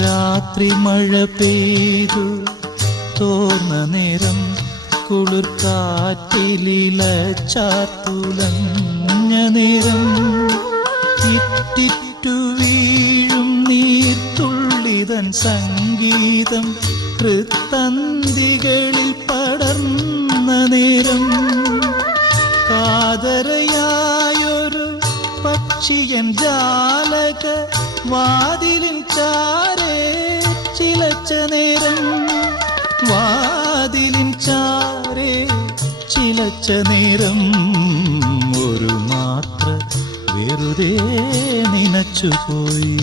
രാത്രി മഴ പെയ്തു തോർന്ന നേരം കുളിർക്കാറ്റിലില ചാത്തുലഞ്ഞ നേരം ഇറ്റിറ്റു വീഴും നീർത്തുള്ളിതൻ സംഗീതം ഹൃത്തന്തികളിൽ പടർന്ന നേരം കാതരയായൊരു പക്ഷിയൻ ജാലക വാതിലിൻ ചാരേ ചിലച്ച നേരം വാതിലിൻ ചാരേ ചിലച്ച നേരം ഒരു മാത്ര വെറുതെ നനച്ചുപോയി.